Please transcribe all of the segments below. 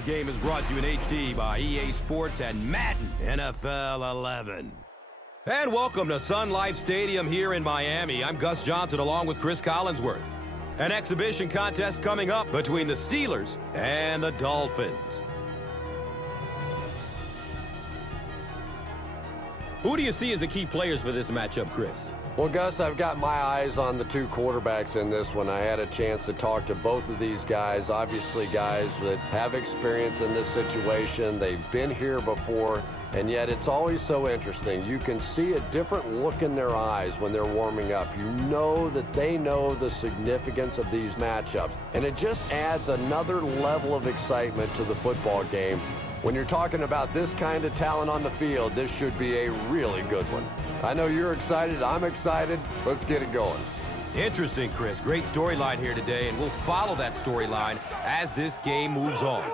Today's game is brought to you in HD by EA Sports and Madden NFL 11. And welcome to Sun Life Stadium here in Miami. I'm Gus Johnson along with Chris Collinsworth. An exhibition contest coming up between the Steelers and the Dolphins. Who do you see as the key players for this matchup, Chris? Well, Gus, I've got my eyes on the two quarterbacks in this one. I had a chance to talk to both of these guys, obviously guys that have experience in this situation. They've been here before, and yet it's always so interesting. You can see a different look in their eyes when they're warming up. You know that they know the significance of these matchups, and it just adds another level of excitement to the football game. When you're talking about this kind of talent on the field, this should be a really good one. I know you're excited. I'm excited. Let's get it going. Interesting, Chris. Great storyline here today, and we'll follow that storyline as this game moves on.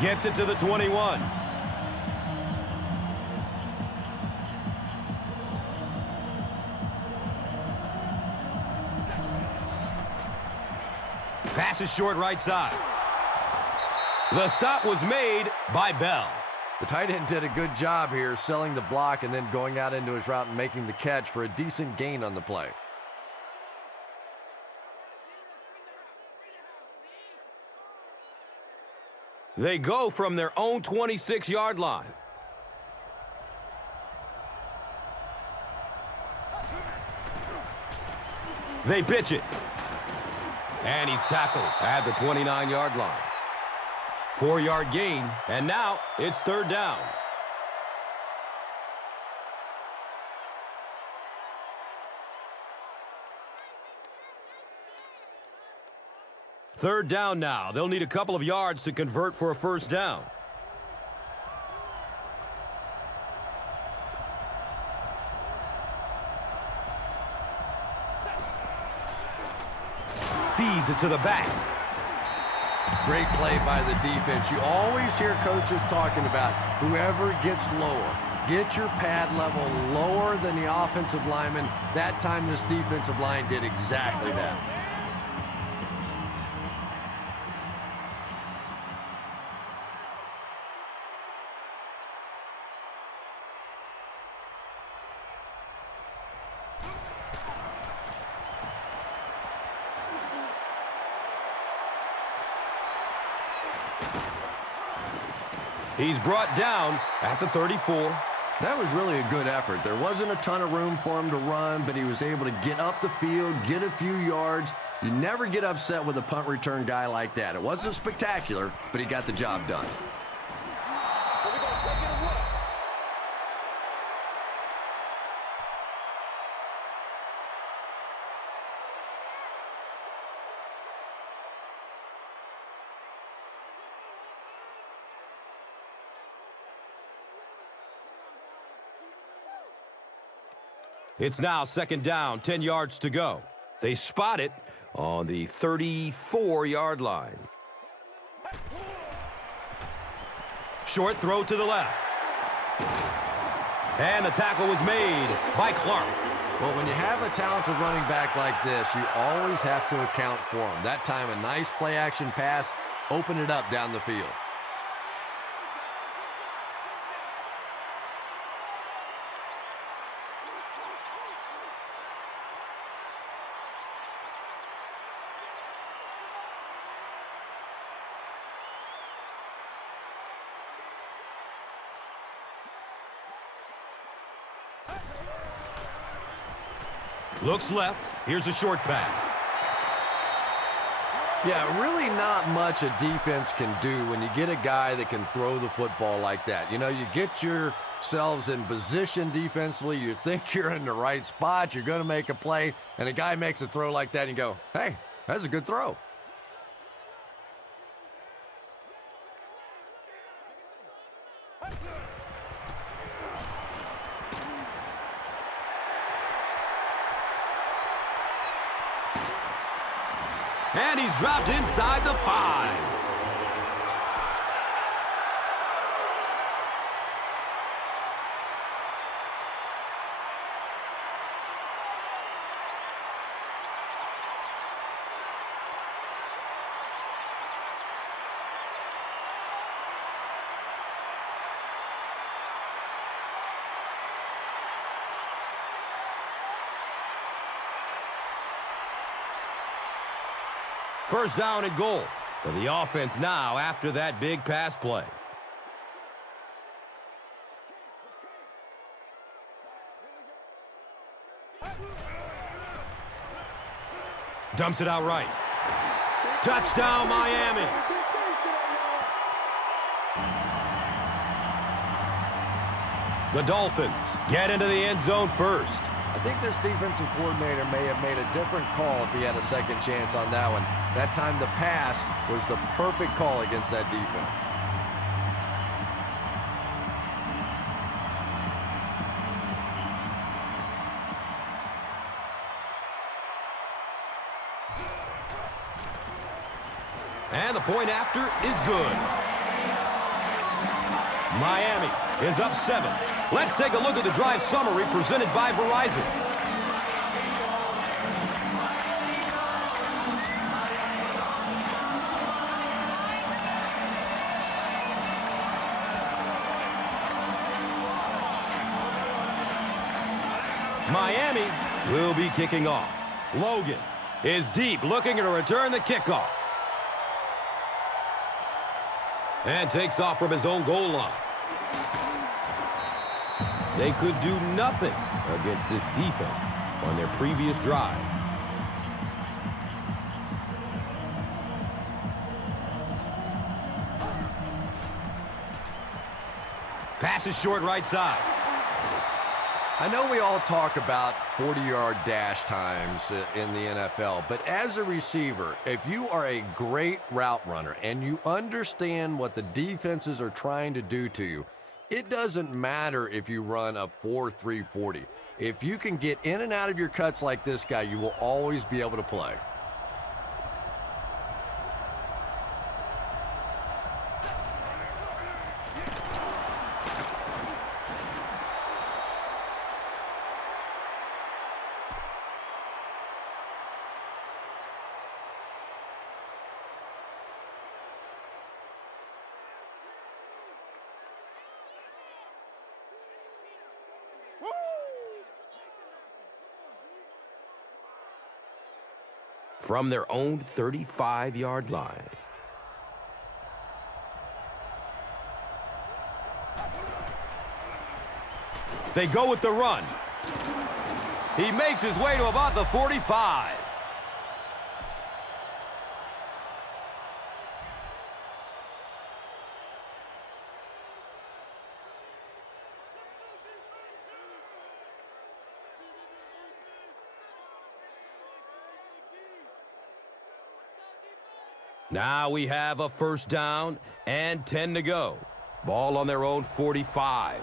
Gets it to the 21. Pass is short right side. The stop was made by Bell. The tight end did a good job here selling the block and then going out into his route and making the catch for a decent gain on the play. They go from their own 26-yard line. They pitch it. And he's tackled at the 29-yard line. 4-yard gain, and now it's third down. Third down now. They'll need a couple of yards to convert for a first down. Feeds it to the back. Great play by the defense. You always hear coaches talking about whoever gets lower. Get your pad level lower than the offensive lineman. That time this defensive line did exactly that. He's brought down at the 34. That was really a good effort. There wasn't a ton of room for him to run, but he was able to get up the field, get a few yards. You never get upset with a punt return guy like that. It wasn't spectacular, but he got the job done. It's now second down, 10 yards to go. They spot it on the 34-yard line. Short throw to the left. And the tackle was made by Clark. Well, when you have a talented running back like this, you always have to account for him. That time, a nice play-action pass opened it up down the field. Looks left. Here's a short pass. Yeah, really not much a defense can do when you get a guy that can throw the football like that. You know, you get your yourselves in position defensively. You think you're in the right spot. You're going to make a play, and a guy makes a throw like that, and you go, hey, that's a good throw. And he's dropped inside the 5. First down and goal for the offense now after that big pass play. Dumps it out right. Touchdown, Miami. The Dolphins get into the end zone first. I think this defensive coordinator may have made a different call if he had a second chance on that one. That time the pass was the perfect call against that defense. And the point after is good. Miami is up 7. Let's take a look at the drive summary presented by Verizon. Miami will be kicking off. Logan is deep, looking to return the kickoff. And takes off from his own goal line. They could do nothing against this defense on their previous drive. Pass is short right side. I know we all talk about 40-yard dash times in the NFL, but as a receiver, if you are a great route runner and you understand what the defenses are trying to do to you, it doesn't matter if you run a 4.3 40. If you can get in and out of your cuts like this guy, you will always be able to play. From their own 35-yard line. They go with the run. He makes his way to about the 45. Now we have a first down and 10 to go. Ball on their own 45.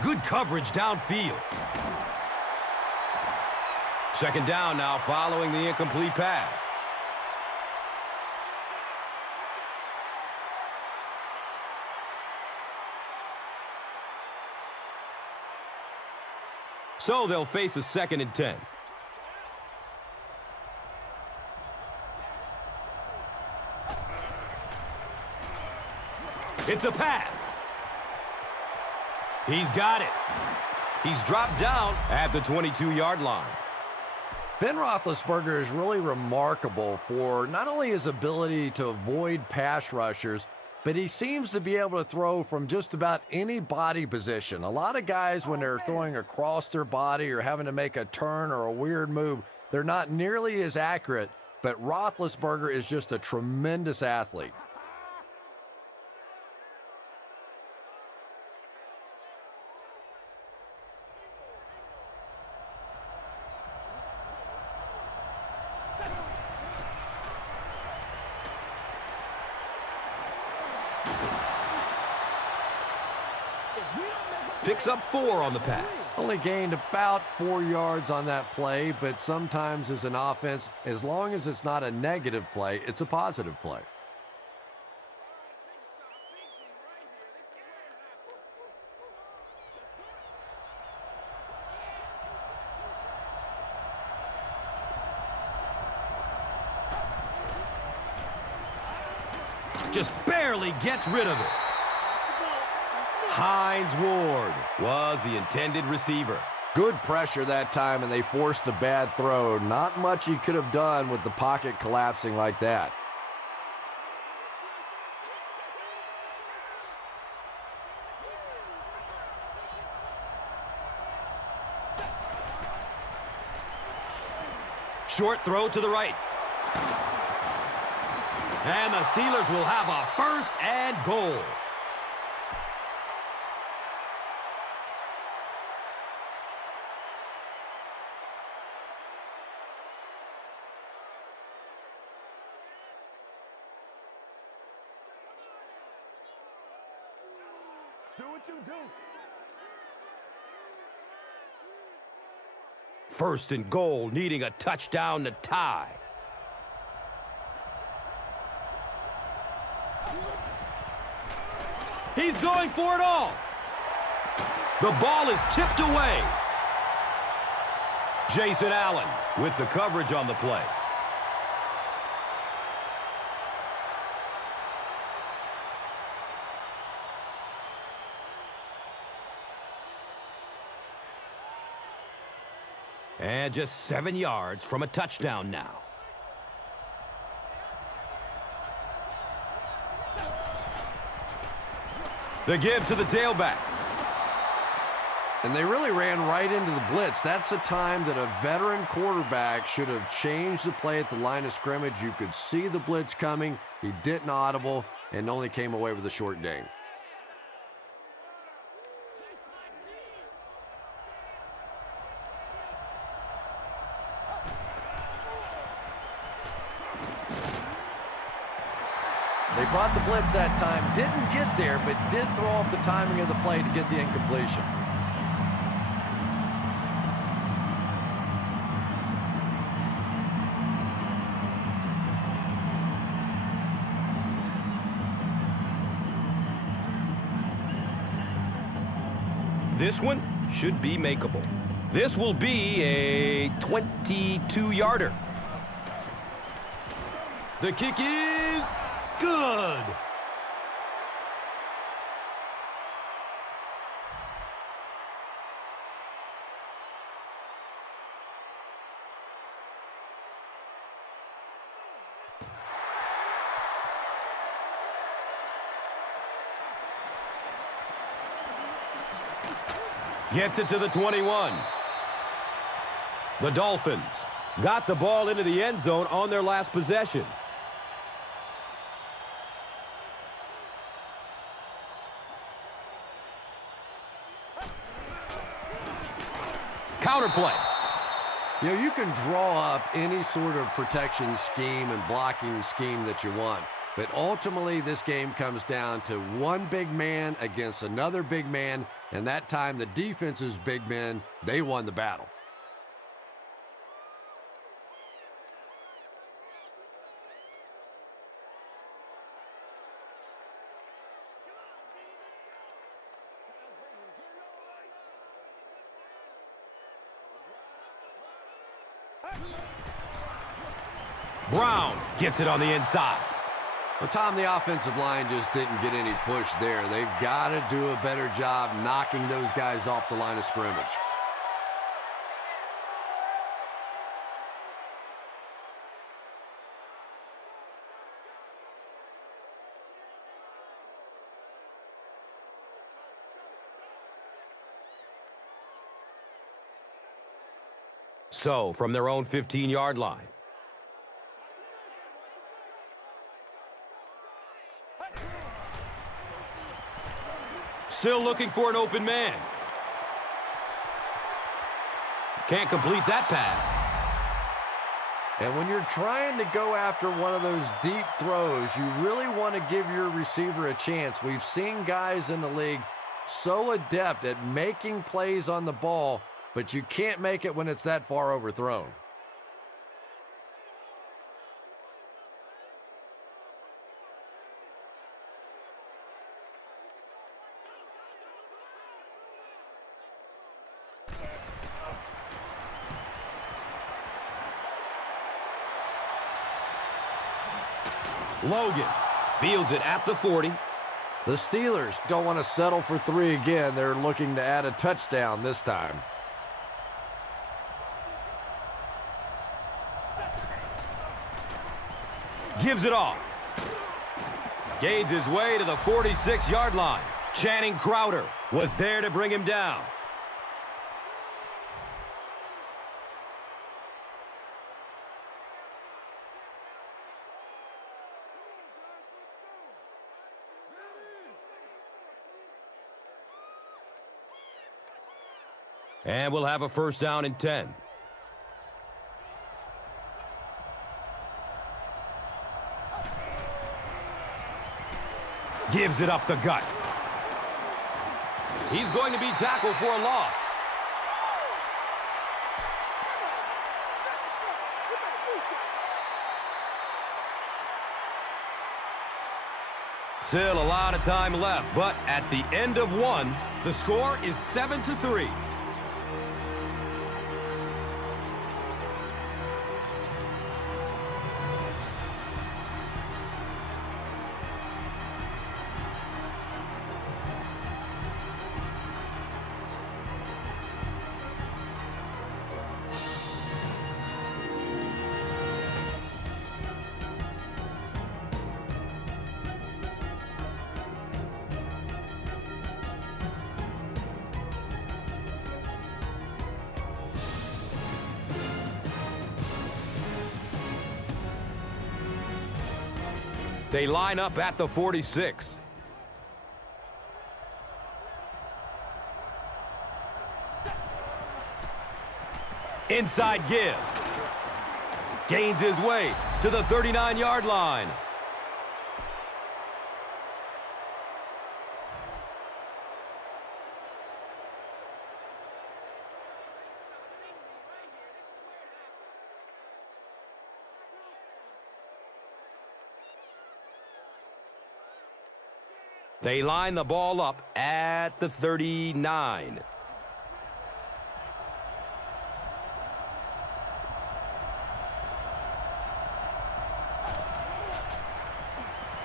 Good coverage downfield. Second down now following the incomplete pass. So they'll face a 2nd and 10. It's a pass. He's got it. He's dropped down at the 22-yard line. Ben Roethlisberger is really remarkable for not only his ability to avoid pass rushers, but he seems to be able to throw from just about any body position. A lot of guys, when they're throwing across their body or having to make a turn or a weird move, they're not nearly as accurate, but Roethlisberger is just a tremendous athlete. Picks up 4 on the pass. Only gained about 4 yards on that play, but sometimes as an offense, as long as it's not a negative play, it's a positive play. Just barely gets rid of it. Hines Ward was the intended receiver. Good pressure that time, and they forced a bad throw. Not much he could have done with the pocket collapsing like that. Short throw to the right. And the Steelers will have a 1st and goal. Do what you do. 1st and goal, needing a touchdown to tie. He's going for it all. The ball is tipped away. Jason Allen with the coverage on the play. And just 7 yards from a touchdown now. The give to the tailback. And they really ran right into the blitz. That's a time that a veteran quarterback should have changed the play at the line of scrimmage. You could see the blitz coming. He didn't audible and only came away with a short gain. They brought the blitz that time, didn't get there, but did throw off the timing of the play to get the incompletion. This one should be makeable. This will be a 22-yarder. The kick is good. Gets it to the 21. The Dolphins got the ball into the end zone on their last possession. Counterplay. You know, you can draw up any sort of protection scheme and blocking scheme that you want, but ultimately this game comes down to one big man against another big man, and that time the defense's big men, they won the battle. Brown gets it on the inside. Well, Tom, the offensive line just didn't get any push there. They've got to do a better job knocking those guys off the line of scrimmage. So, from their own 15-yard line. Still looking for an open man. Can't complete that pass. And when you're trying to go after one of those deep throws, you really want to give your receiver a chance. We've seen guys in the league so adept at making plays on the ball, but you can't make it when it's that far overthrown. Logan fields it at the 40. The Steelers don't want to settle for 3 again. They're looking to add a touchdown this time. Gives it off. Gains his way to the 46-yard line. Channing Crowder was there to bring him down. And we'll have a first down and 10. Gives it up the gut. He's going to be tackled for a loss. Still a lot of time left, but at the end of one, the score is 7-3. They line up at the 46. Inside give. Gains his way to the 39-yard line. They line the ball up at the 39.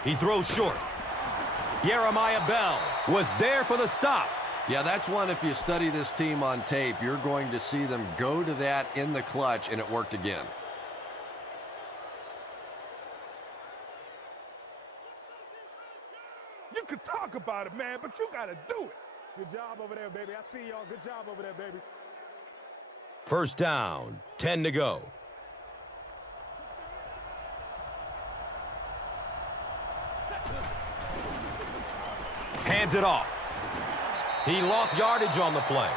He throws short. Jeremiah Bell was there for the stop. Yeah, that's one, if you study this team on tape, you're going to see them go to that in the clutch, and it worked again. You can talk about it, man, but you got to do it. Good job over there, baby. I see y'all. Good job over there, baby. First down, 10 to go. Hands it off. He lost yardage on the play.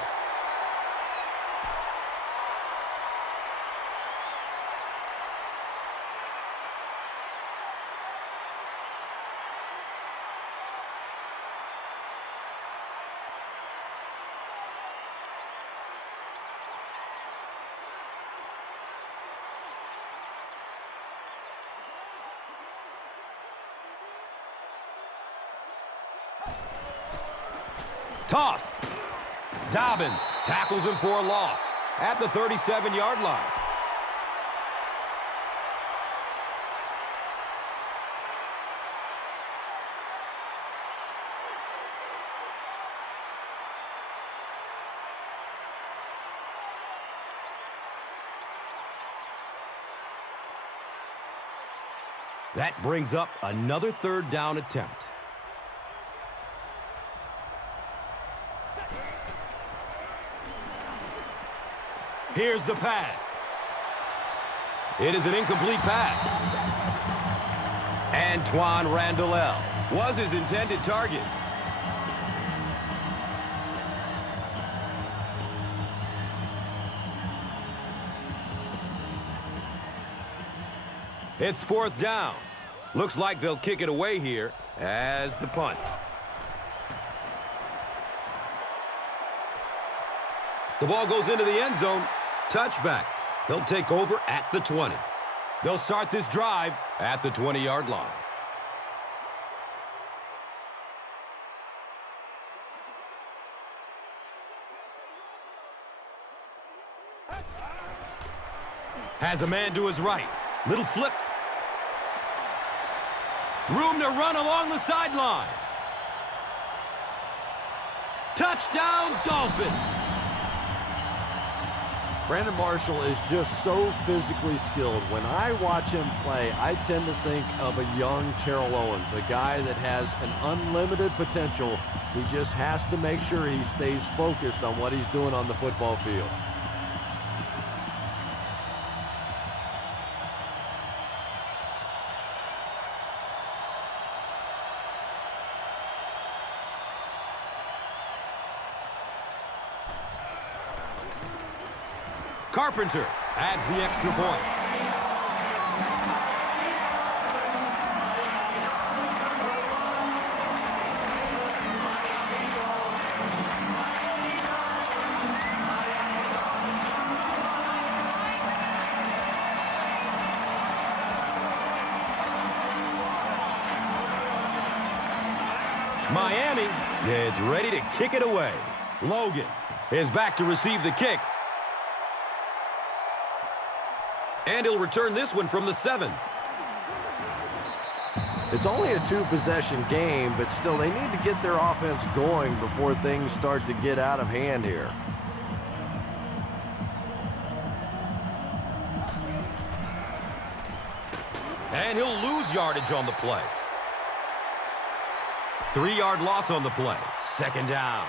Toss. Dobbins tackles him for a loss at the 37-yard line. That brings up another third down attempt. Here's the pass. It is an incomplete pass. Antoine Randall was his intended target. It's 4th down. Looks like they'll kick it away here as the punt. The ball goes into the end zone. Touchback. They'll take over at the 20. They'll start this drive at the 20-yard line. Has a man to his right. Little flip. Room to run along the sideline. Touchdown, Dolphins. Brandon Marshall is just so physically skilled. When I watch him play, I tend to think of a young Terrell Owens, a guy that has an unlimited potential. He just has to make sure he stays focused on what he's doing on the football field. Carpenter adds the extra point. Miami is ready to kick it away. Logan is back to receive the kick. And he'll return this one from the 7. It's only a 2-possession game, but still they need to get their offense going before things start to get out of hand here. And he'll lose yardage on the play. 3-yard loss on the play. 2nd down.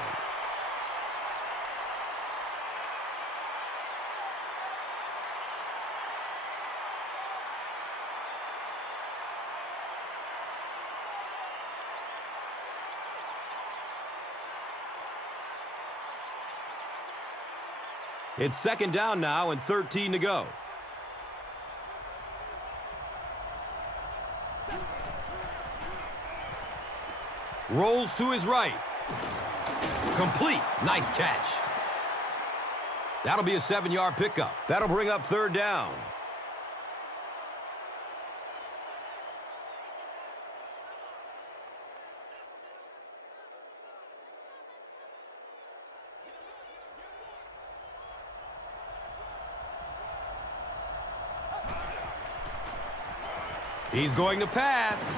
It's 2nd down now and 13 to go. Rolls to his right. Complete. Nice catch. That'll be a 7-yard pickup. That'll bring up 3rd down. He's going to pass.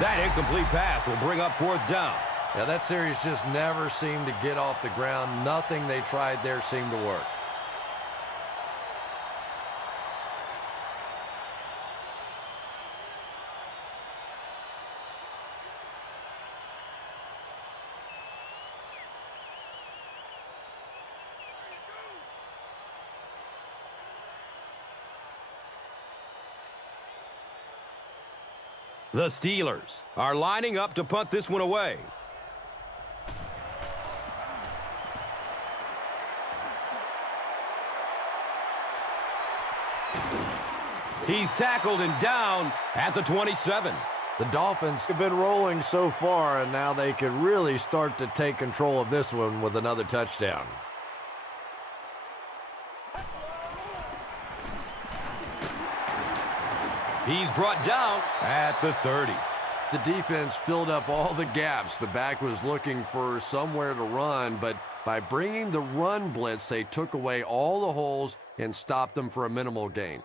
That incomplete pass will bring up 4th down. Yeah, that series just never seemed to get off the ground. Nothing they tried there seemed to work. The Steelers are lining up to punt this one away. He's tackled and down at the 27. The Dolphins have been rolling so far, and now they can really start to take control of this one with another touchdown. He's brought down at the 30. The defense filled up all the gaps. The back was looking for somewhere to run, but by bringing the run blitz, they took away all the holes and stopped them for a minimal gain.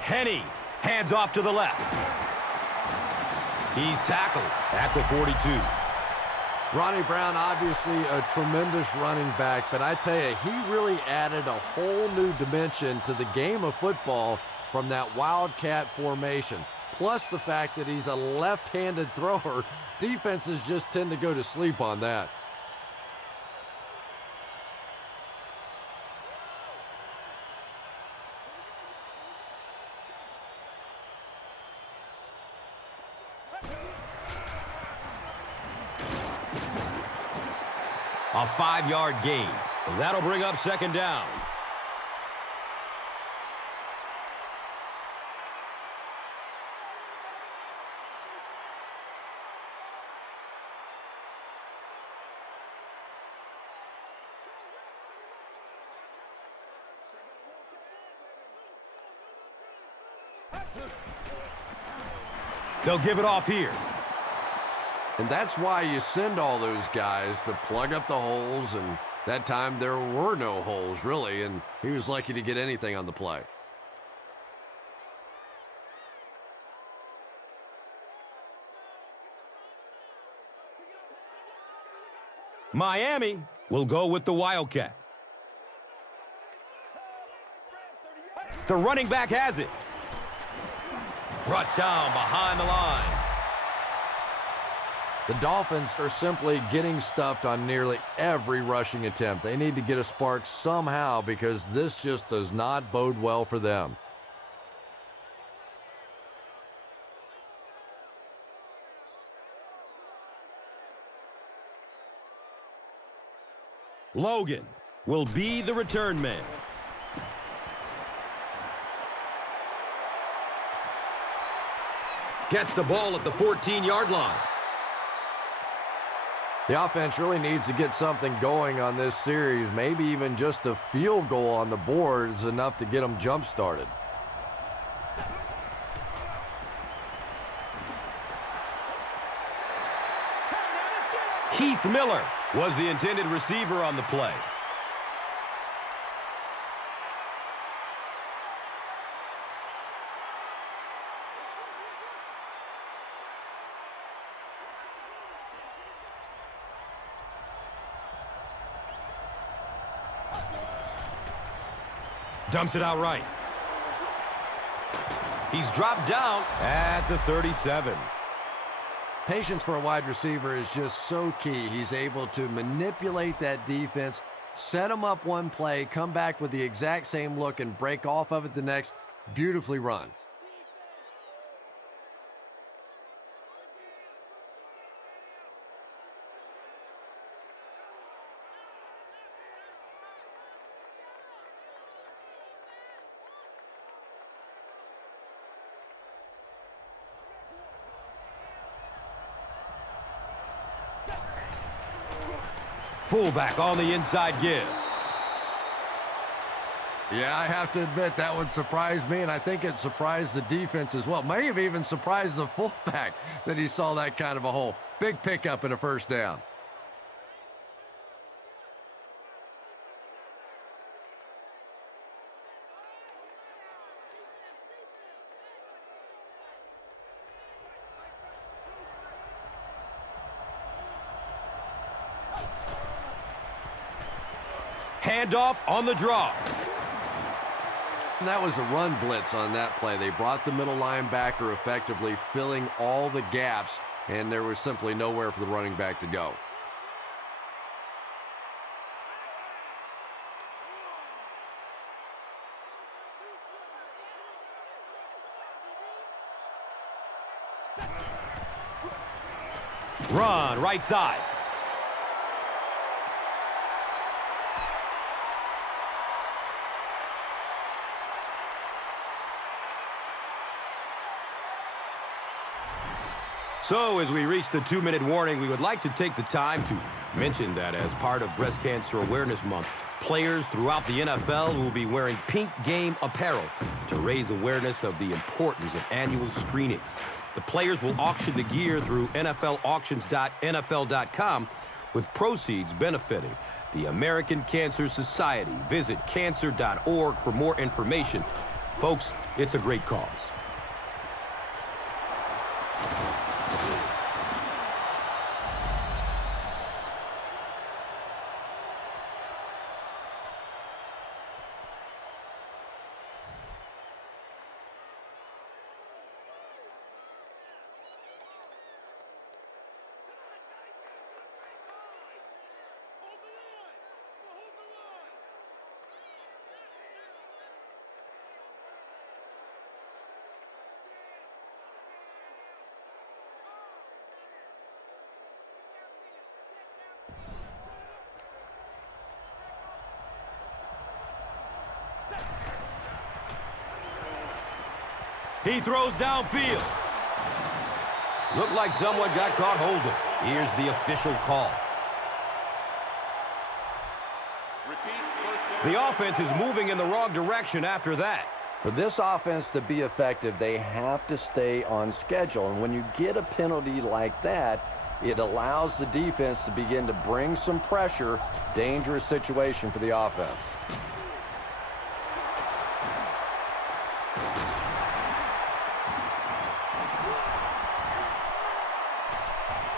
Henny hands off to the left. He's tackled at the 42. Ronnie Brown, obviously a tremendous running back, but I tell you, he really added a whole new dimension to the game of football from that wildcat formation. Plus the fact that he's a left-handed thrower, defenses just tend to go to sleep on that. A 5-yard gain. That'll bring up second down. They'll give it off here. And that's why you send all those guys to plug up the holes, and that time there were no holes, really, and he was lucky to get anything on the play. Miami will go with the Wildcat. The running back has it. Brought down behind the line. The Dolphins are simply getting stuffed on nearly every rushing attempt. They need to get a spark somehow because this just does not bode well for them. Logan will be the return man. Gets the ball at the 14-yard line. The offense really needs to get something going on this series. Maybe even just a field goal on the board is enough to get them jump-started. Keith Miller was the intended receiver on the play. Dumps it out right. He's dropped down at the 37. Patience for a wide receiver is just so key. He's able to manipulate that defense, set them up one play, come back with the exact same look, and break off of it the next. Beautifully run. Fullback on the inside give. Yeah, I have to admit that would surprise me, and I think it surprised the defense as well. May have even surprised the fullback that he saw that kind of a hole. Big pickup and a first down. Handoff on the draw. And that was a run blitz on that play. They brought the middle linebacker effectively filling all the gaps, and there was simply nowhere for the running back to go. Run right side. So as we reach the 2-minute warning, we would like to take the time to mention that as part of Breast Cancer Awareness Month, players throughout the NFL will be wearing pink game apparel to raise awareness of the importance of annual screenings. The players will auction the gear through NFLauctions.nfl.com, with proceeds benefiting the American Cancer Society. Visit cancer.org for more information. Folks, it's a great cause. He throws downfield. Looked like someone got caught holding. Here's the official call. The offense is moving in the wrong direction after that. For this offense to be effective, they have to stay on schedule. And when you get a penalty like that, it allows the defense to begin to bring some pressure. Dangerous situation for the offense.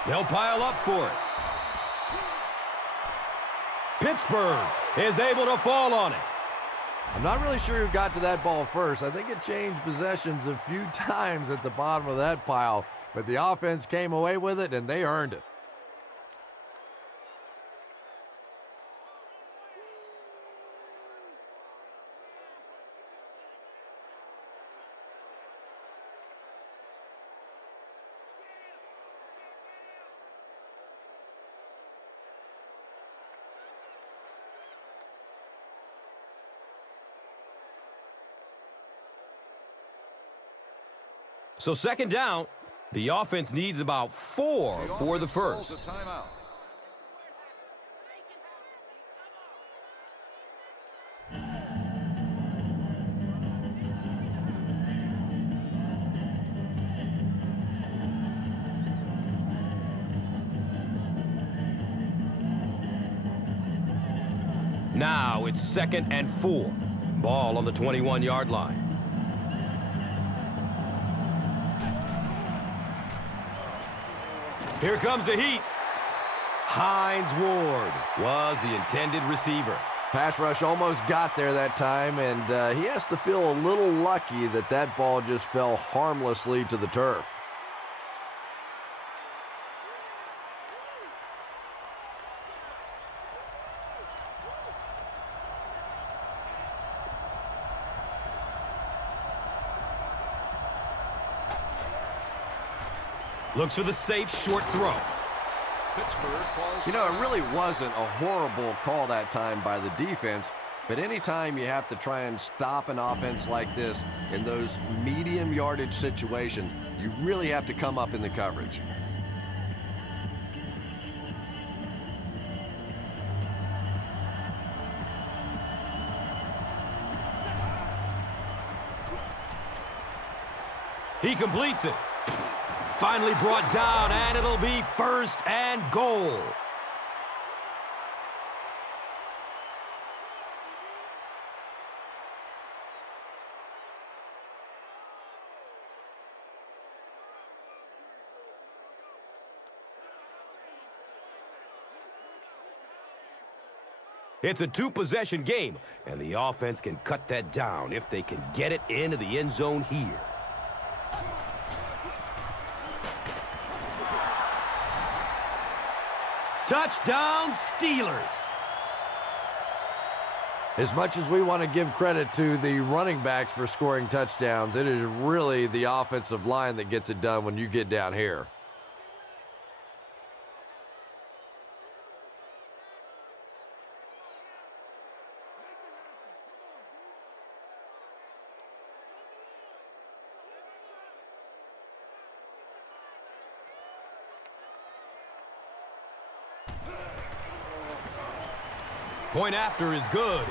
They'll pile up for it. Pittsburgh is able to fall on it. I'm not really sure who got to that ball first. I think it changed possessions a few times at the bottom of that pile, but the offense came away with it, and they earned it. So second down, the offense needs about 4 for the first. Now it's 2nd and 4. Ball on the 21-yard line. Here comes the heat. Hines Ward was the intended receiver. Pass rush almost got there that time, and he has to feel a little lucky that that ball just fell harmlessly to the turf. Looks for the safe short throw. You know, it really wasn't a horrible call that time by the defense, but anytime you have to try and stop an offense like this in those medium yardage situations, you really have to come up in the coverage. He completes it. Finally brought down, and it'll be 1st and goal. It's a 2-possession game, and the offense can cut that down if they can get it into the end zone here. Touchdown, Steelers. As much as we want to give credit to the running backs for scoring touchdowns, it is really the offensive line that gets it done when you get down here. Point after is good.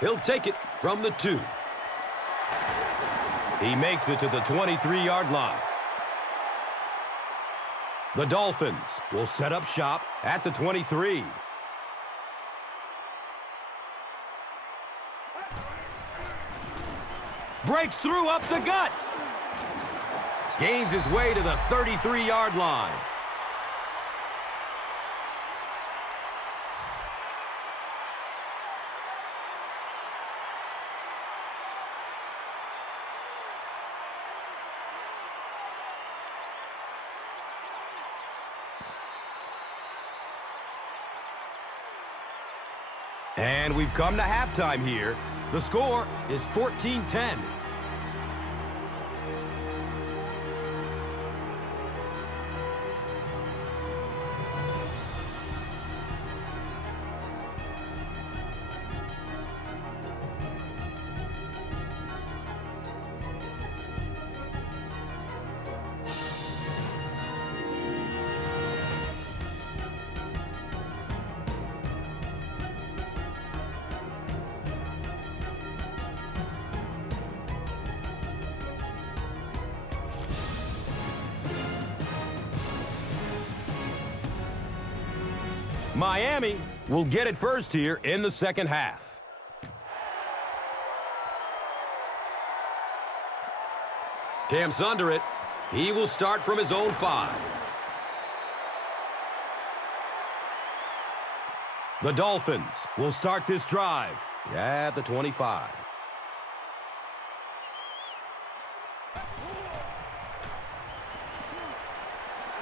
He'll take it from the 2. He makes it to the 23-yard line. The Dolphins will set up shop at the 23. Breaks through up the gut. Gains his way to the 33-yard line. And we've come to halftime here. The score is 14-10. Miami will get it first here in the second half. Camps under it. He will start from his own 5. The Dolphins will start this drive at the 25.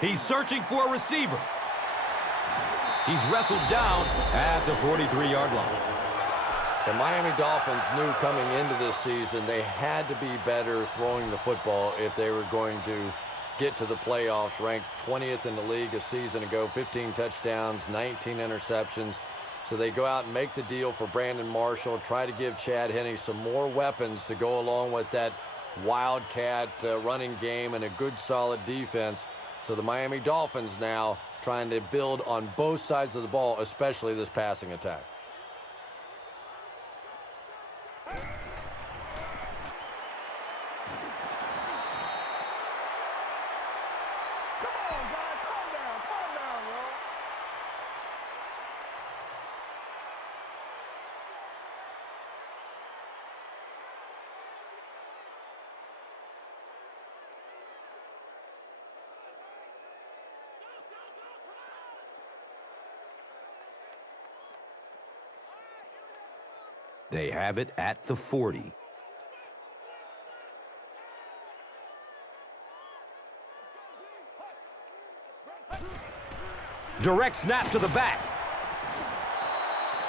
He's searching for a receiver. He's wrestled down at the 43-yard line. The Miami Dolphins knew coming into this season they had to be better throwing the football if they were going to get to the playoffs. Ranked 20th in the league a season ago, 15 touchdowns, 19 interceptions. So they go out and make the deal for Brandon Marshall, try to give Chad Henne some more weapons to go along with that wildcat running game and a good, solid defense. So the Miami Dolphins now trying to build on both sides of the ball, especially this passing attack. They have it at the 40. Direct snap to the back.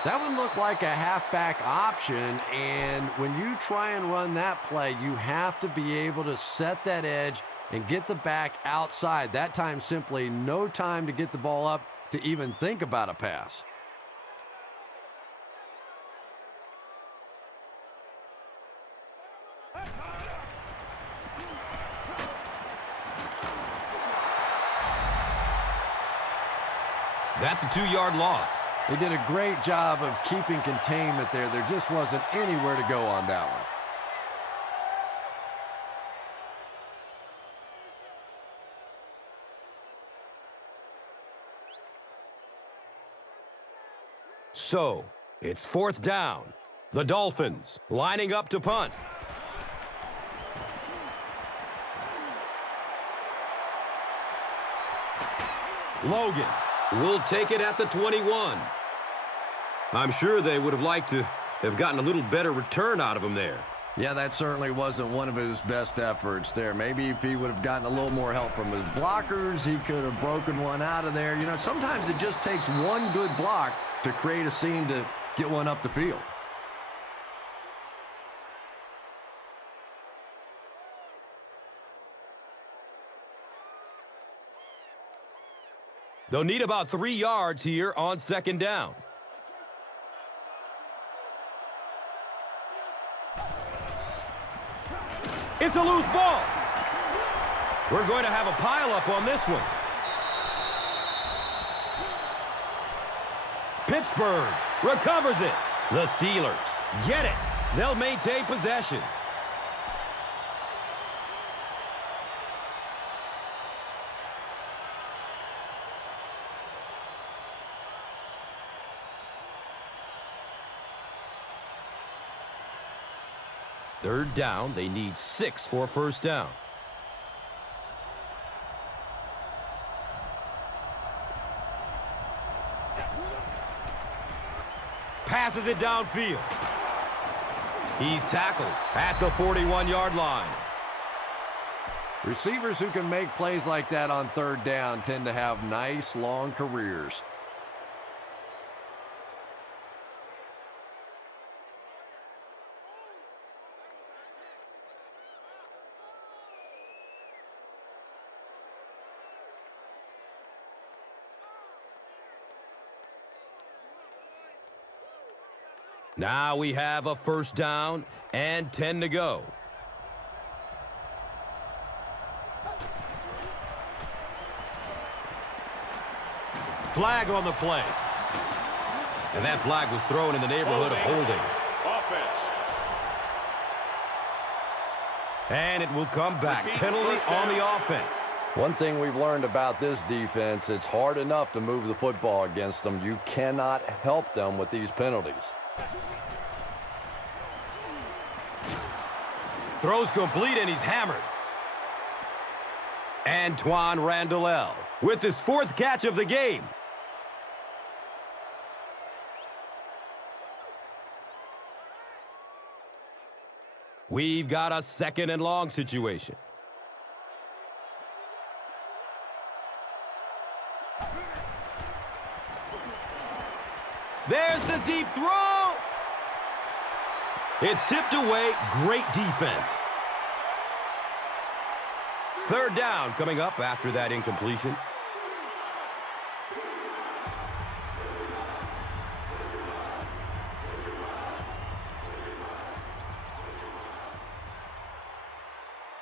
That would look like a halfback option, and when you try and run that play, you have to be able to set that edge and get the back outside. That time simply no time to get the ball up to even think about a pass. That's a 2-yard loss. They did a great job of keeping containment there. There just wasn't anywhere to go on that one. So, it's 4th down. The Dolphins lining up to punt. Logan will take it at the 21. I'm sure they would have liked to have gotten a little better return out of him there. Yeah, that certainly wasn't one of his best efforts there. Maybe if he would have gotten a little more help from his blockers, he could have broken one out of there. You know, sometimes it just takes one good block to create a scene to get one up the field. They'll need about 3 yards here on 2nd down. It's a loose ball. We're going to have a pileup on this one. Pittsburgh recovers it. The Steelers get it. They'll maintain possession. Third down, they need 6 for a first down. Passes it downfield. He's tackled at the 41-yard line. Receivers who can make plays like that on third down tend to have nice, long careers. Now we have a first down and 10 to go. Flag on the play. And that flag was thrown in the neighborhood of holding. Offense. And it will come back. Penalty on the offense. One thing we've learned about this defense, it's hard enough to move the football against them. You cannot help them with these penalties. Throws complete, and he's hammered. Antoine Randall with his 4th catch of the game. We've got a 2nd and long situation. There's the deep throw. It's tipped away. Great defense. Third down coming up after that incompletion.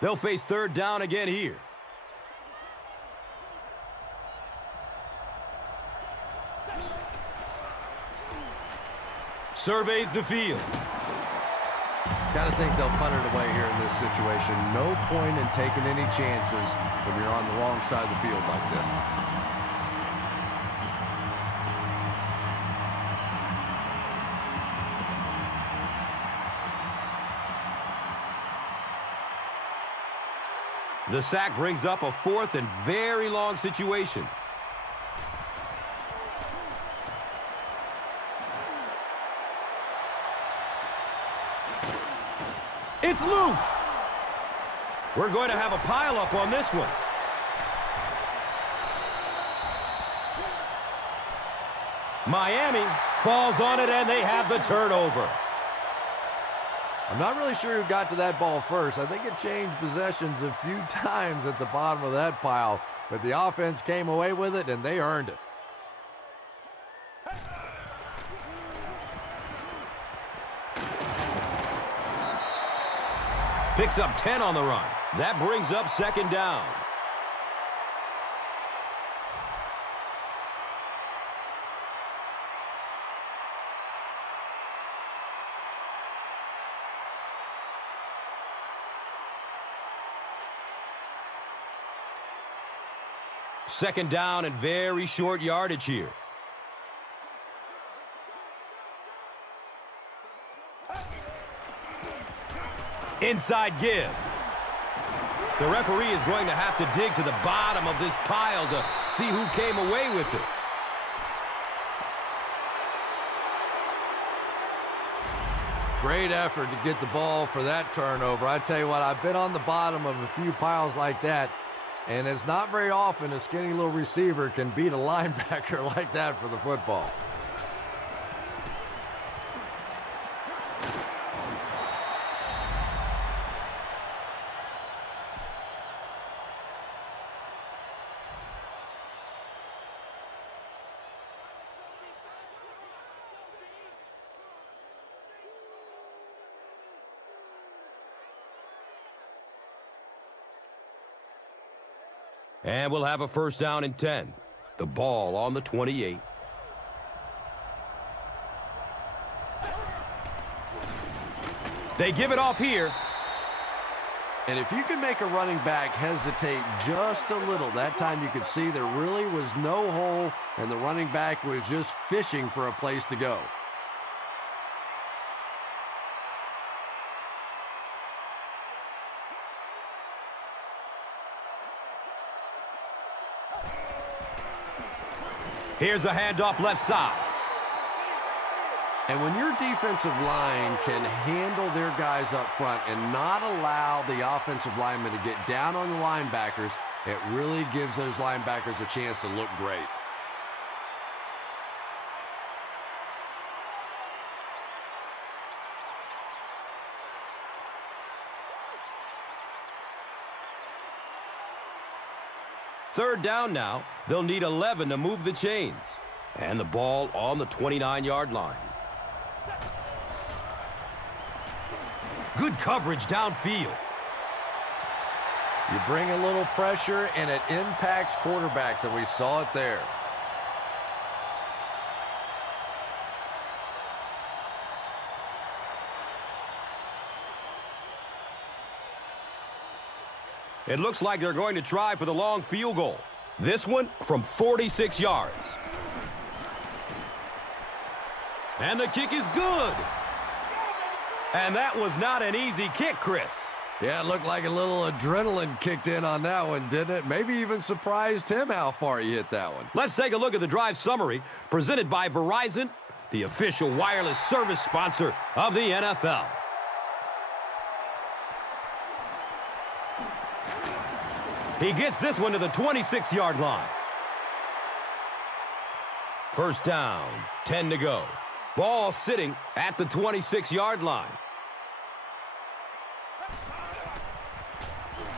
They'll face third down again here. Surveys the field. Got to think they'll punt it away here in this situation. No point in taking any chances when you're on the wrong side of the field like this. The sack brings up a 4th and very long situation. It's loose. We're going to have a pileup on this one. Miami falls on it, and they have the turnover. I'm not really sure who got to that ball first. I think it changed possessions a few times at the bottom of that pile, but the offense came away with it, and they earned it. Picks up 10 on the run. That brings up 2nd down. Second down and very short yardage here. Inside give. The referee is going to have to dig to the bottom of this pile to see who came away with it. Great effort to get the ball for that turnover. I tell you what, I've been on the bottom of a few piles like that, and it's not very often a skinny little receiver can beat a linebacker like that for the football. And we'll have a first down and 10. The ball on the 28. They give it off here. And if you can make a running back hesitate just a little, that time you could see there really was no hole, and the running back was just fishing for a place to go. Here's a handoff left side. And when your defensive line can handle their guys up front and not allow the offensive linemen to get down on the linebackers, it really gives those linebackers a chance to look great. Third down now. They'll need 11 to move the chains. And the ball on the 29-yard line. Good coverage downfield. You bring a little pressure, and it impacts quarterbacks, and we saw it there. It looks like they're going to try for the long field goal. This one from 46 yards. And the kick is good. And that was not an easy kick, Chris. Yeah, it looked like a little adrenaline kicked in on that one, didn't it? Maybe even surprised him how far he hit that one. Let's take a look at the drive summary presented by Verizon, the official wireless service sponsor of the NFL. He gets this one to the 26-yard line. First down, 10 to go. Ball sitting at the 26-yard line.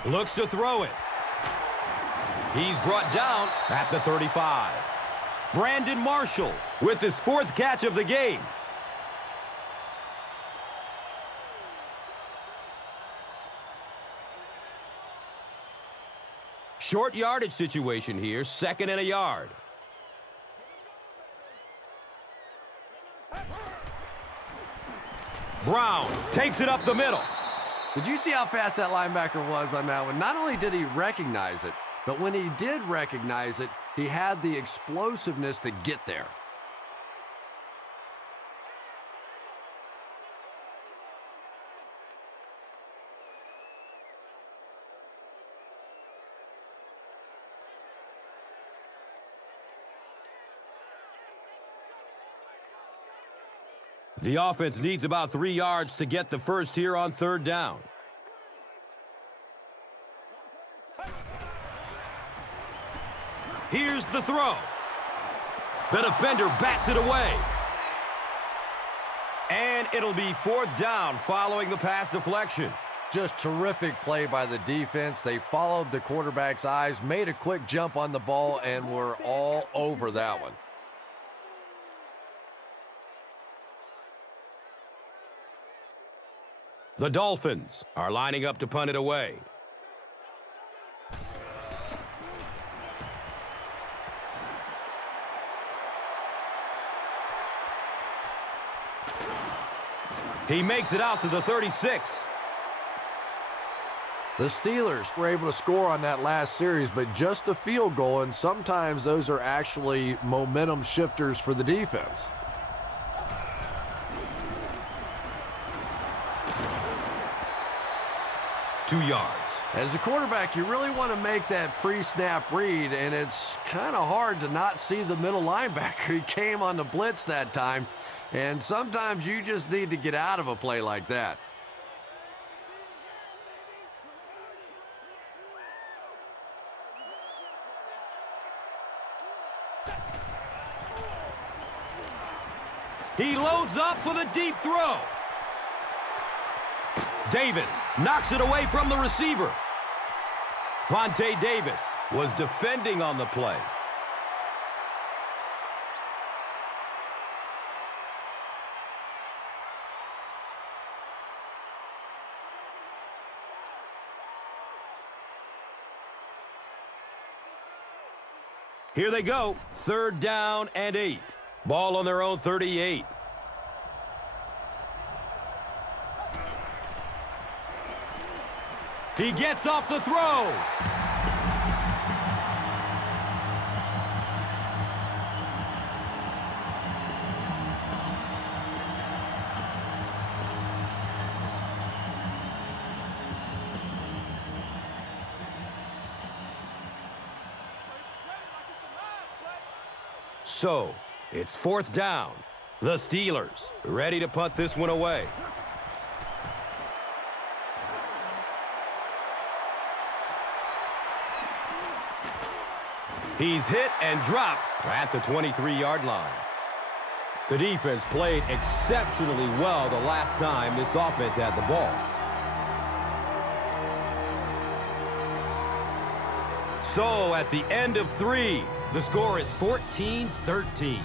Looks to throw it. He's brought down at the 35. Brandon Marshall with his 4th catch of the game. Short yardage situation here, 2nd and a yard. Brown takes it up the middle. Did you see how fast that linebacker was on that one? Not only did he recognize it, but when he did recognize it, he had the explosiveness to get there. The offense needs about 3 yards to get the first here on 3rd down. Here's the throw. The defender bats it away. And it'll be 4th down following the pass deflection. Just terrific play by the defense. They followed the quarterback's eyes, made a quick jump on the ball, and were all over that one. The Dolphins are lining up to punt it away. He makes it out to the 36. The Steelers were able to score on that last series, but just a field goal, and sometimes those are actually momentum shifters for the defense. Two yards. As a quarterback, you really want to make that pre-snap read, and it's kind of hard to not see the middle linebacker. He came on the blitz that time, and sometimes you just need to get out of a play like that. He loads up for the deep throw. Davis knocks it away from the receiver. Vontae Davis was defending on the play. Here they go, 3rd down and 8. Ball on their own 38. He gets off the throw. So, it's 4th down. The Steelers ready to punt this one away. He's hit and dropped at the 23-yard line. The defense played exceptionally well the last time this offense had the ball. So at the end of 3, the score is 14-13.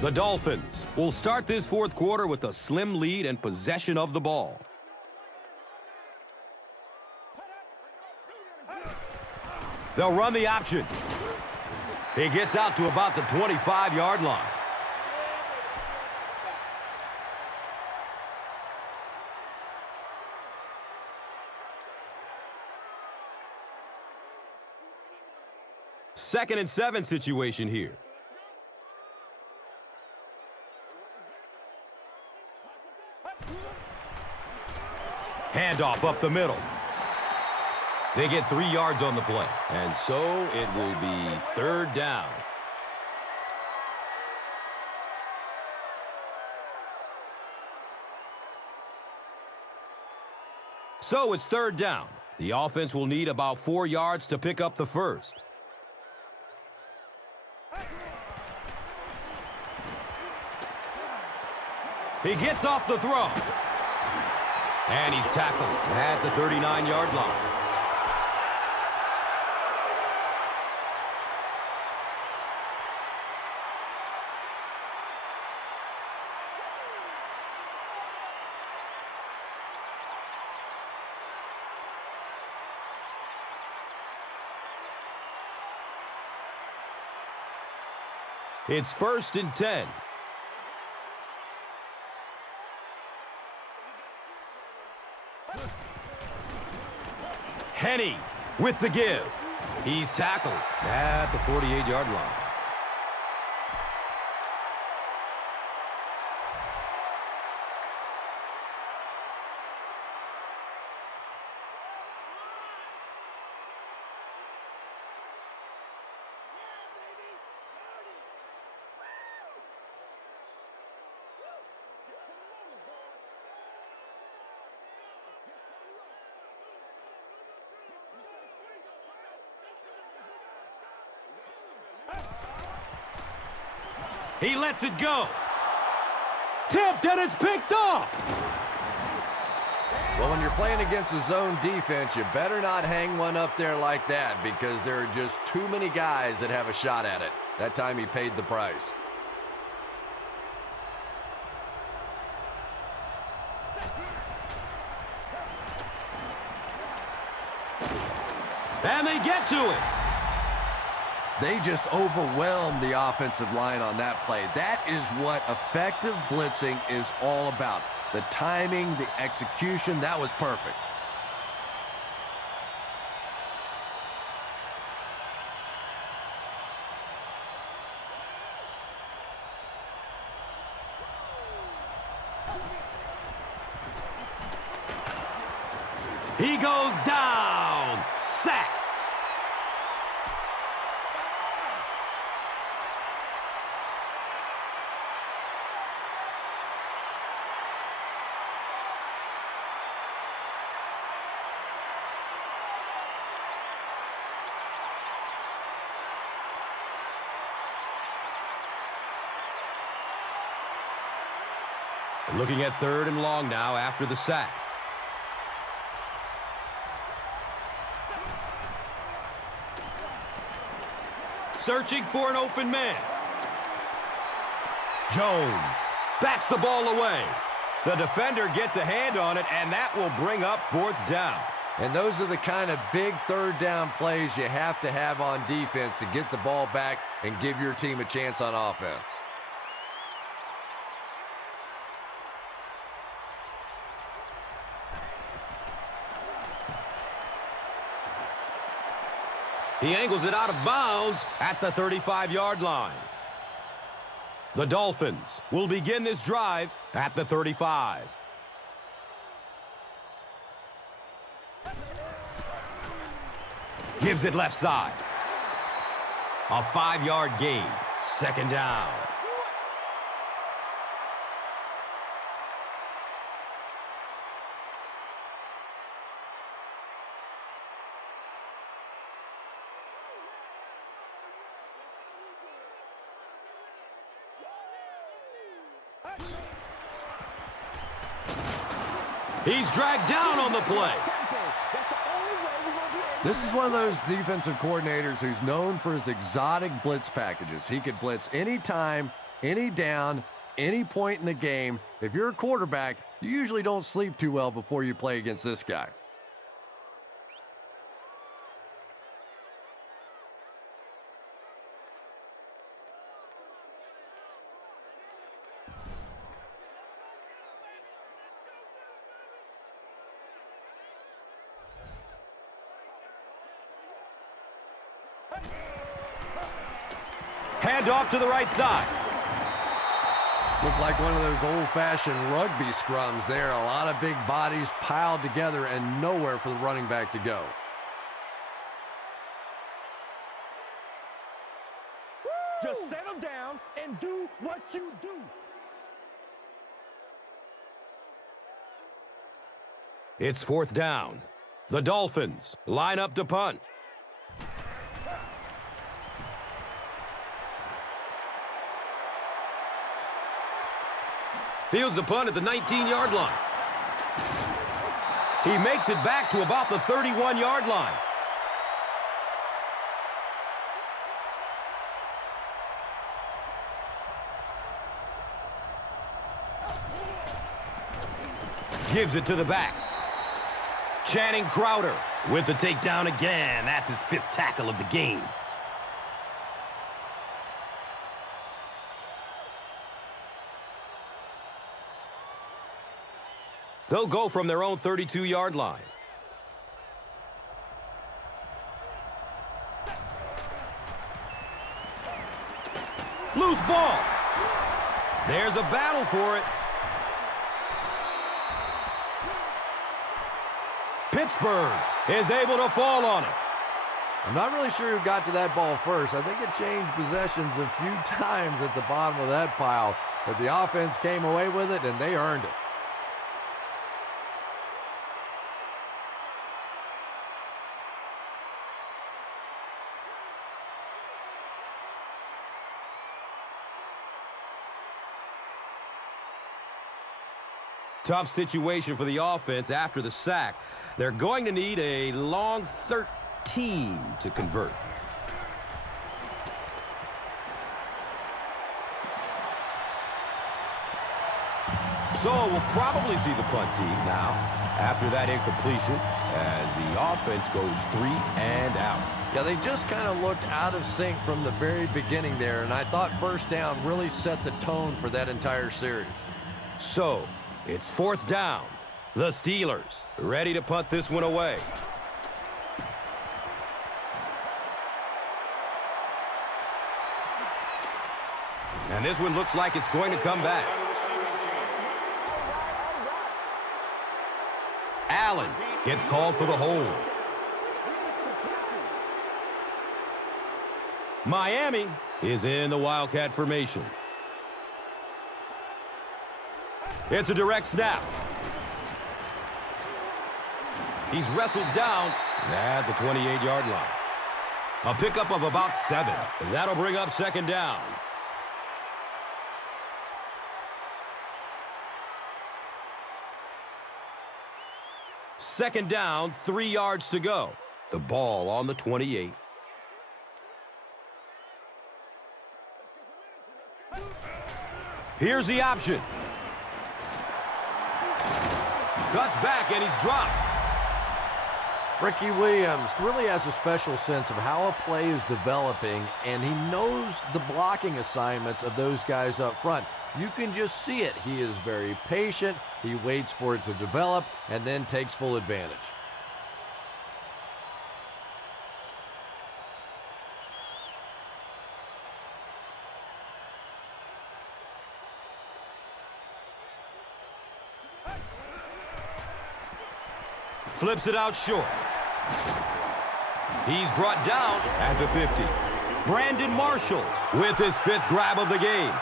The Dolphins will start this 4th quarter with a slim lead and possession of the ball. They'll run the option. He gets out to about the 25-yard line. Second and 7 situation here. Handoff up the middle. They get 3 yards on the play. And so it will be 3rd down. So it's 3rd down. The offense will need about 4 yards to pick up the first. He gets off the throw. And he's tackled at the 39-yard line. It's 1st and 10. Henny with the give. He's tackled at the 48-yard line. He lets it go. Tipped, and it's picked off. Well, when you're playing against a zone defense, you better not hang one up there like that because there are just too many guys that have a shot at it. That time he paid the price. And they get to it. They just overwhelmed the offensive line on that play. That is what effective blitzing is all about. The timing, the execution, that was perfect. He goes down. Sack. Looking at 3rd and long now after the sack. Searching for an open man. Jones bats the ball away. The defender gets a hand on it, and that will bring up 4th down. And those are the kind of big 3rd down plays you have to have on defense to get the ball back and give your team a chance on offense. He angles it out of bounds at the 35-yard line. The Dolphins will begin this drive at the 35. Gives it left side. A 5-yard gain. Second down. He's dragged down on the play. This is one of those defensive coordinators who's known for his exotic blitz packages. He could blitz any time, any down, any point in the game. If you're a quarterback, you usually don't sleep too well before you play against this guy. Hand off to the right side. Looked like one of those old-fashioned rugby scrums there. A lot of big bodies piled together and nowhere for the running back to go. Just settle down and do what you do. It's fourth down. The Dolphins line up to punt. Fields the punt at the 19-yard line. He makes it back to about the 31-yard line. Gives it to the back. Channing Crowder with the takedown again. That's his 5th tackle of the game. They'll go from their own 32-yard line. Loose ball. There's a battle for it. Pittsburgh is able to fall on it. I'm not really sure who got to that ball first. I think it changed possessions a few times at the bottom of that pile, but the offense came away with it, and they earned it. Tough situation for the offense after the sack. They're going to need a long 13 to convert. So we'll probably see the punt team now after that incompletion as the offense goes 3 and out. Yeah, they just kind of looked out of sync from the very beginning there, and I thought first down really set the tone for that entire series. So it's fourth down. The Steelers ready to punt this one away. And this one looks like it's going to come back. Allen gets called for the hold. Miami is in the Wildcat formation. It's a direct snap. He's wrestled down at the 28-yard line. A pickup of about 7. And that'll bring up second down. Second down, 3 yards to go. The ball on the 28. Here's the option. Cuts back and he's dropped. Ricky Williams really has a special sense of how a play is developing, and he knows the blocking assignments of those guys up front. You can just see it. He is very patient. He waits for it to develop and then takes full advantage. flips it out short. He's brought down at the 50. Brandon Marshall with his 5th grab of the game.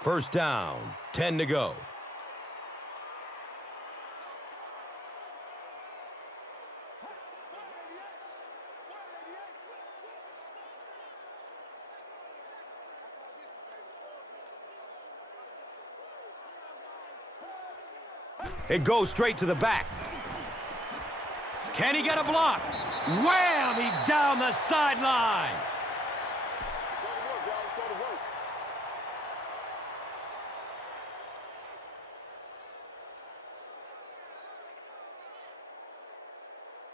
First down, 10 to go. It goes straight to the back. Can he get a block? Wham! He's down the sideline.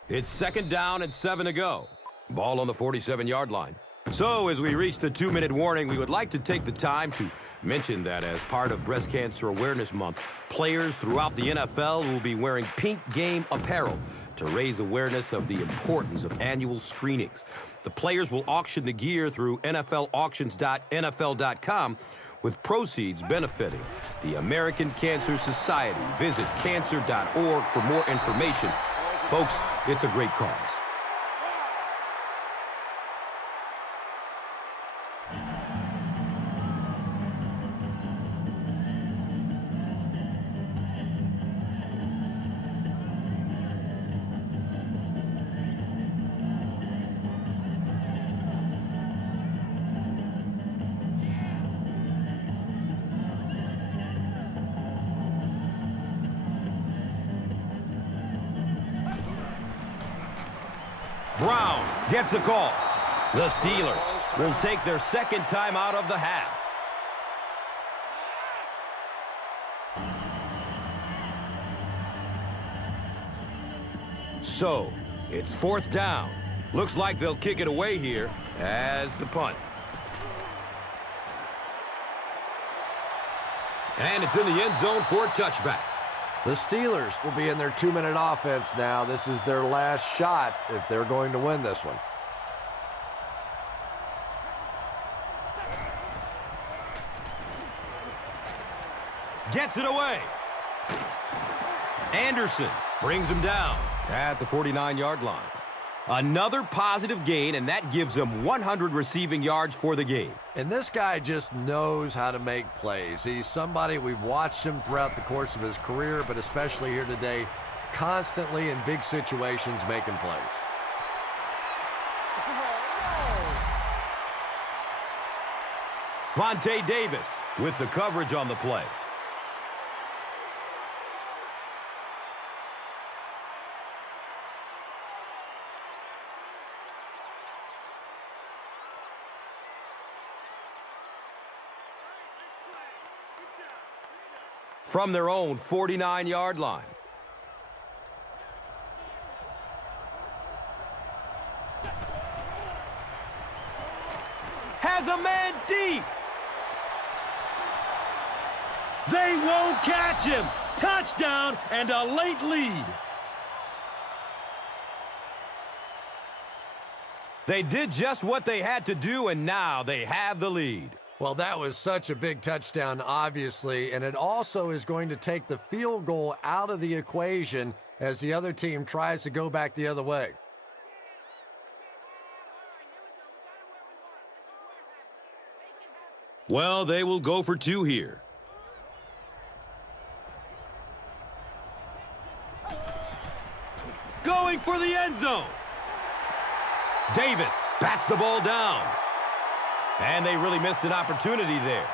It's 2nd down and 7 to go. Ball on the 47-yard line. So as we reach the 2-minute warning, we would like to take the time to mention that as part of Breast Cancer Awareness Month, players throughout the NFL will be wearing pink game apparel to raise awareness of the importance of annual screenings. The players will auction the gear through NFLauctions.nfl.com, with proceeds benefiting the American Cancer Society. Visit cancer.org for more information. Folks, it's a great cause. Brown gets the call. The Steelers will take their 2nd time out of the half. So, it's 4th down. Looks like they'll kick it away here as the punt. And it's in the end zone for a touchback. The Steelers will be in their 2-minute offense now. This is their last shot if they're going to win this one. Gets it away. Anderson brings him down at the 49-yard line. Another positive gain, and that gives him 100 receiving yards for the game. And this guy just knows how to make plays. He's somebody we've watched him throughout the course of his career, but especially here today, constantly in big situations making plays. Vontae Davis with the coverage on the play. From their own 49-yard line. Has a man deep. They won't catch him. Touchdown and a late lead. They did just what they had to do, and now they have the lead. Well, that was such a big touchdown, obviously, and it also is going to take the field goal out of the equation as the other team tries to go back the other way. Well, they will go for 2 here. Going for the end zone. Davis bats the ball down. And they really missed an opportunity there.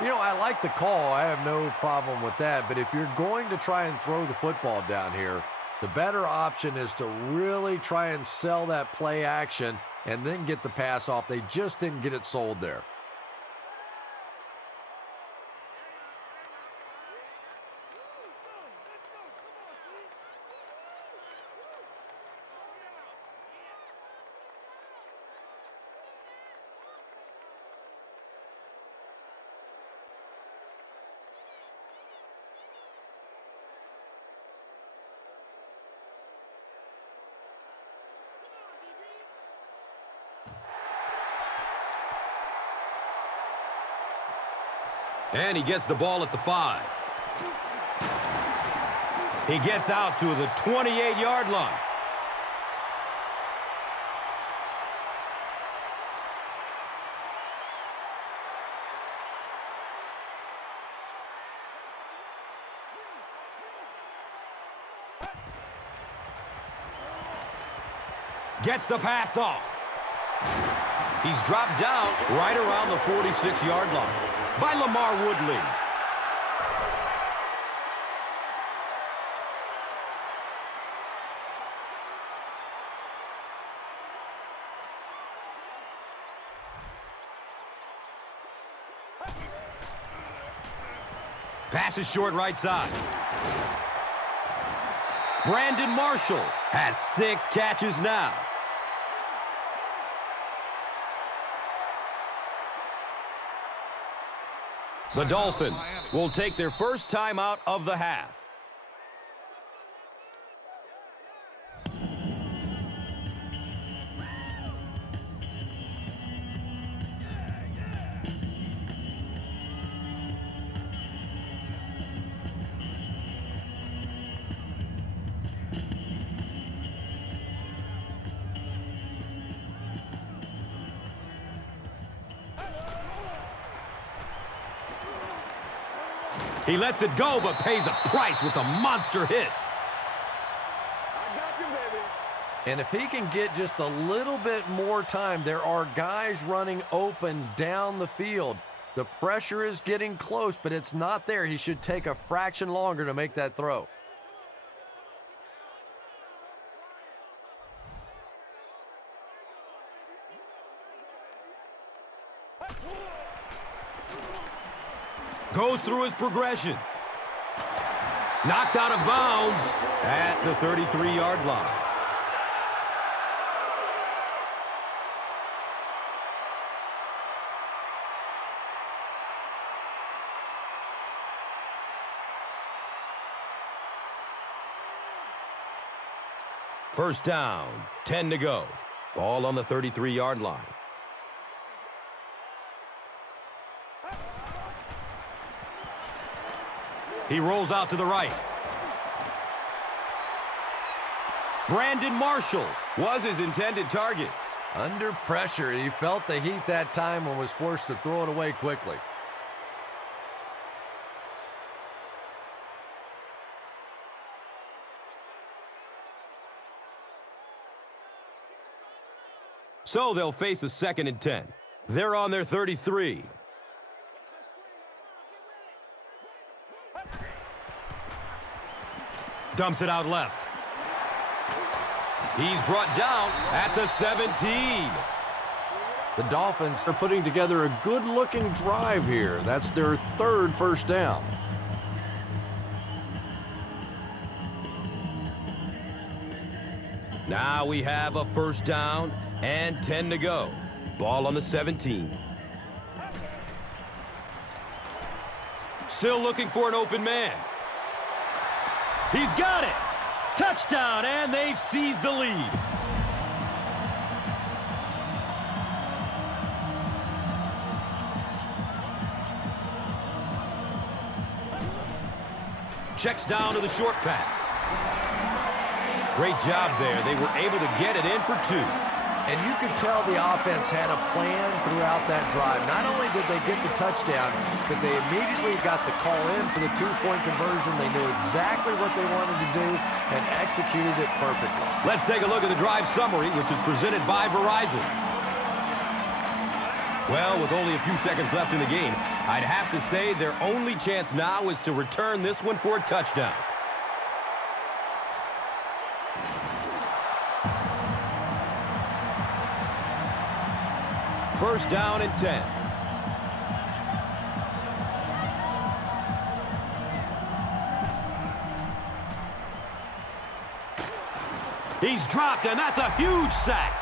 You know, I like the call. I have no problem with that. But if you're going to try and throw the football down here, the better option is to really try and sell that play action and then get the pass off. They just didn't get it sold there. And he gets the ball at the 5. He gets out to the 28-yard line. Gets the pass off. He's dropped down right around the 46-yard line by Lamar Woodley. Pass is short right side. Brandon Marshall has 6 catches now. The Dolphins will take their first time out of the half. He lets it go, but pays a price with a monster hit. I got you, baby. And if he can get just a little bit more time, there are guys running open down the field. The pressure is getting close, but it's not there. He should take a fraction longer to make that throw. Goes through his progression. Knocked out of bounds at the 33-yard line. First down, 10 to go. Ball on the 33-yard line. He rolls out to the right. Brandon Marshall was his intended target. Under pressure, he felt the heat that time and was forced to throw it away quickly. So they'll face a 2nd and 10. They're on their 33. Dumps it out left. He's brought down at the 17. The Dolphins are putting together a good-looking drive here. That's their 3rd first down. Now we have a first down and 10 to go. Ball on the 17. Still looking for an open man. He's got it! Touchdown, and they've seized the lead. Checks down to the short pass. Great job there. They were able to get it in for 2. And you could tell the offense had a plan throughout that drive. Not only did they get the touchdown, but they immediately got the call in for the 2-point conversion. They knew exactly what they wanted to do and executed it perfectly. Let's take a look at the drive summary, which is presented by Verizon. Well, with only a few seconds left in the game, I'd have to say their only chance now is to return this one for a touchdown. First down and 10. He's dropped, and that's a huge sack.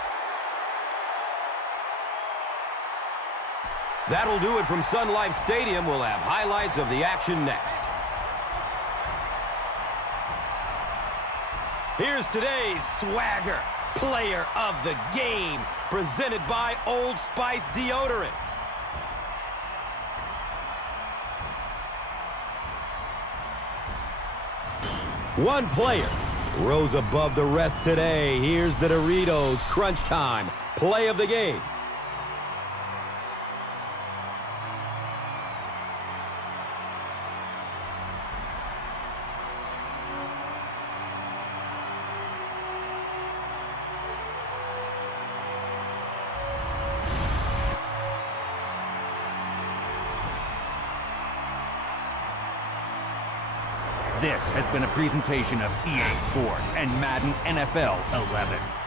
That'll do it from Sun Life Stadium. We'll have highlights of the action next. Here's today's swagger player of the game, presented by Old Spice Deodorant. One player rose above the rest today. Here's the Doritos Crunch Time play of the game. This has been a presentation of EA Sports and Madden NFL 11.